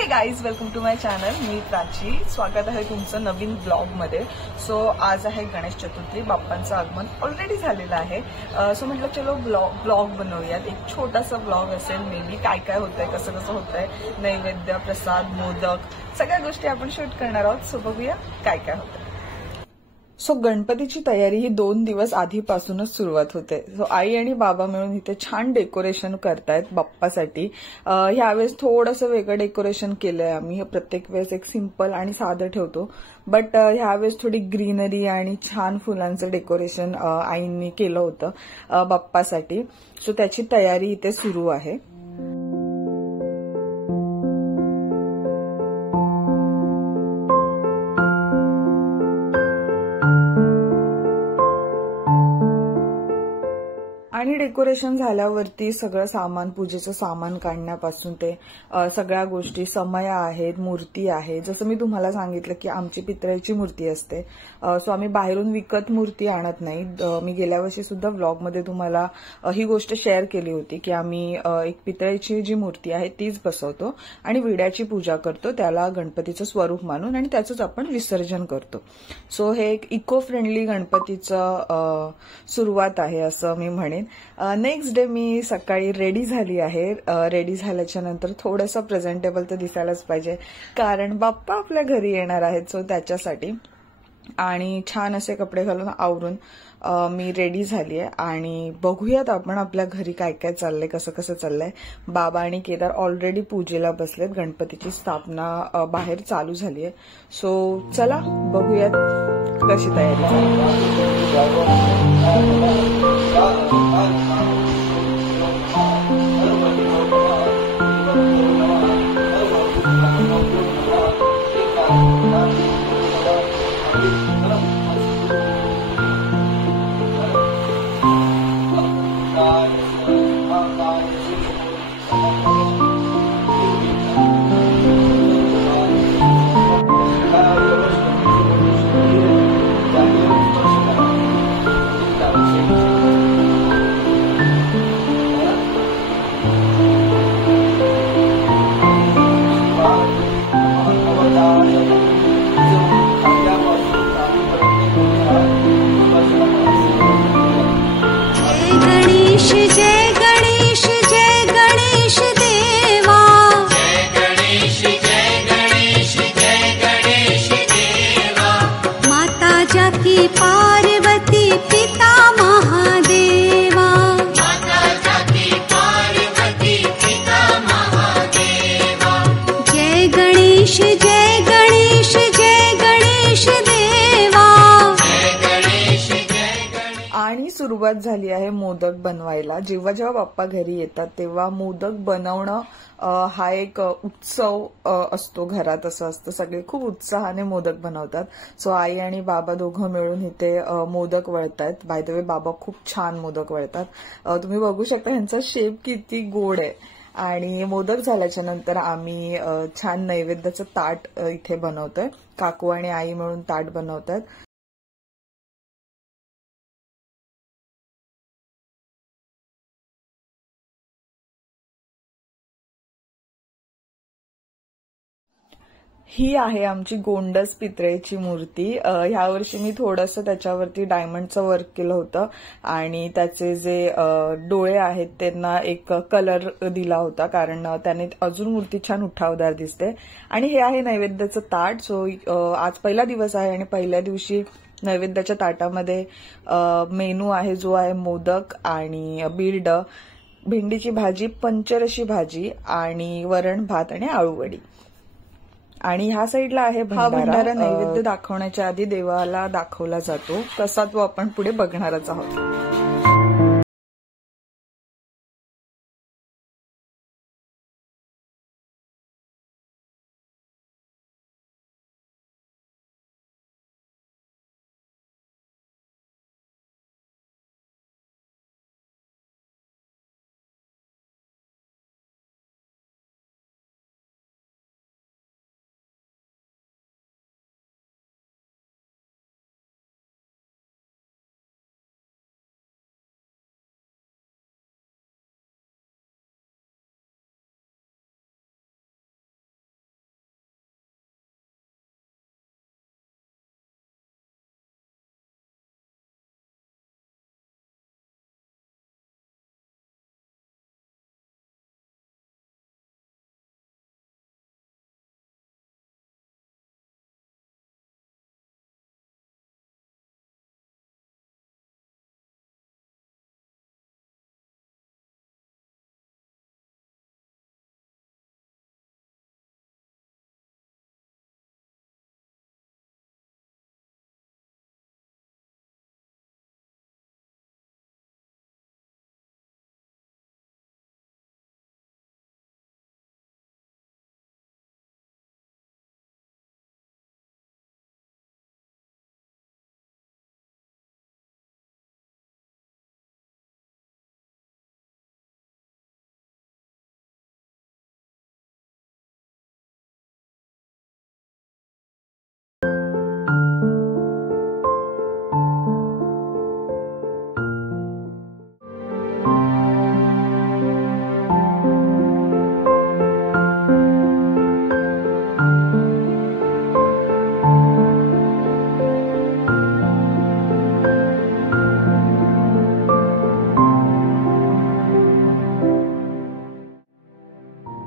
हे guys, welcome to my channel. मी प्राची. स्वागत आहे तुमचं नवीन ब्लॉगमध्ये. सो आज आहे गणेश चतुर्थी. बाप्पांचं आगमन ऑलरेडी झालेलं आहे. सो म्हटलं चलो ब्लॉग बनवूयात. एक छोटासा ब्लॉग असेल. मे बी काय काय होतंय, कसं कसं होतंय, नैवेद्य, प्रसाद, मोदक, सगळ्या गोष्टी आपण शूट करणार आहोत. सो बघूया काय काय होतंय. सो गणपतीची तयारी ही 2 दिवस आधीपासूनच सुरुवात होते. सो आई आणि बाबा मिळून इथे छान डेकोरेशन करतायत बाप्पासाठी. ह्यावेळेस थोडंसं वेगळं डेकोरेशन केलंय आम्ही. प्रत्येक वेळेस एक सिंपल आणि साधं ठेवतो, बट ह्यावेळेस थोडी ग्रीनरी आणि छान फुलांचं डेकोरेशन आईंनी केलं होतं बाप्पासाठी. सो त्याची तयारी इथे सुरू आहे. आणि डेकोरेशन झाल्यावरती सगळं सामान, पूजेचं सामान काढण्यापासून ते सगळ्या गोष्टी, समया आहेत, मूर्ती आहे. जसं मी तुम्हाला सांगितलं की आमची पितळेची मूर्ती असते. सो आम्ही बाहेरून विकत मूर्ती आणत नाही. मी गेल्या वर्षी सुद्धा व्लॉगमध्ये तुम्हाला ही गोष्ट शेअर केली होती की आम्ही एक पितळेची जी मूर्ती आहे तीच बसवतो आणि विड्याची पूजा करतो, त्याला गणपतीचं स्वरूप मानून, आणि त्याचंच आपण विसर्जन करतो. सो हे एक इको फ्रेंडली गणपतीचं सुरुवात आहे असं मी म्हणेन. नेक्स्ट डे मी सकाळी रेडी झाली आहे. रेडी झाल्याच्या नंतर थोडंसं प्रेझेंटेबल तर दिसायलाच पाहिजे, कारण बाप्पा आपल्या घरी येणार आहेत. सो त्याच्यासाठी आणि छान असे कपडे घालून आवरून मी रेडी झाली आहे. आणि बघूयात आपण आपल्या घरी काय काय चाललंय, कसं कसं चाललंय. बाबा आणि केदार ऑलरेडी पूजेला बसलेत. गणपतीची स्थापना बाहेर चालू झाली आहे. सो चला बघूयात कशी तयारी पार्वती पिता महादेवा, माता जाती पार्वती पिता महादेवा. जय गणेश जय गणेश जय गणेश देवा, जय गणेश जय गणेश. आणि सुरुवात झाली आहे मोदक बनवायला. जेव्हा जेव्हा बाप्पा घरी येतात तेव्हा मोदक बनवणं हा एक उत्सव असतो घरात. असं असतं, सगळे खूप उत्साहाने मोदक बनवतात. सो आई आणि बाबा दोघं मिळून इथे मोदक वळतायत. बाय द वे बाबा खूप छान मोदक वळतात. तुम्ही बघू शकता ह्यांचा शेप किती गोड आहे. आणि मोदक झाल्याच्या नंतर आम्ही छान नैवेद्याचं ताट इथे बनवतोय. काकू आणि आई मिळून ताट बनवतात. ही आहे आमची गोंडस पितळेची मूर्ती. ह्या वर्षी मी थोडंसं त्याच्यावरती डायमंडचं वर्क केलं होतं आणि त्याचे जे डोळे आहेत त्यांना एक कलर दिला होता, कारण त्याने अजून मूर्ती छान उठावदार दिसते. आणि हे आहे नैवेद्याचं ताट. सो आज पहिला दिवस आहे आणि पहिल्या दिवशी नैवेद्याच्या ताटामध्ये मेनू आहे जो आहे मोदक आणि बीड, भेंडीची भाजी, पंचरशी भाजी आणि वरण भात आणि आळूवडी. आणि ह्या साईडला आहे भंडारा. हा भंडारा नैवेद्य दाखवण्याच्या आधी देवाला दाखवला जातो, तसा तो आपण पुढे बघणारच आहोत.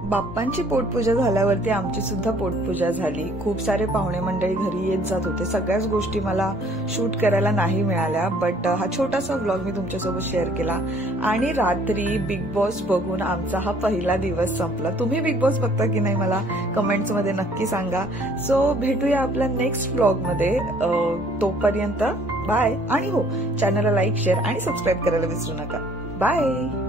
बाप्पांची पोटपूजा झाल्यावरती आमची सुद्धा पोटपूजा झाली. खूप सारे पाहुणे मंडळी घरी येत जात होते. सगळ्याच गोष्टी मला शूट करायला नाही मिळाल्या, बट हा छोटासा व्लॉग मी तुमच्यासोबत शेअर केला. आणि रात्री बिग बॉस बघून आमचा हा पहिला दिवस संपला. तुम्ही बिग बॉस बघता की नाही मला कमेंट्स मध्ये नक्की सांगा. सो भेटूया आपल्या नेक्स्ट व्लॉग मध्ये. तोपर्यंत बाय. आणि हो, चॅनलला लाईक, शेअर आणि सबस्क्राईब करायला विसरू नका. बाय.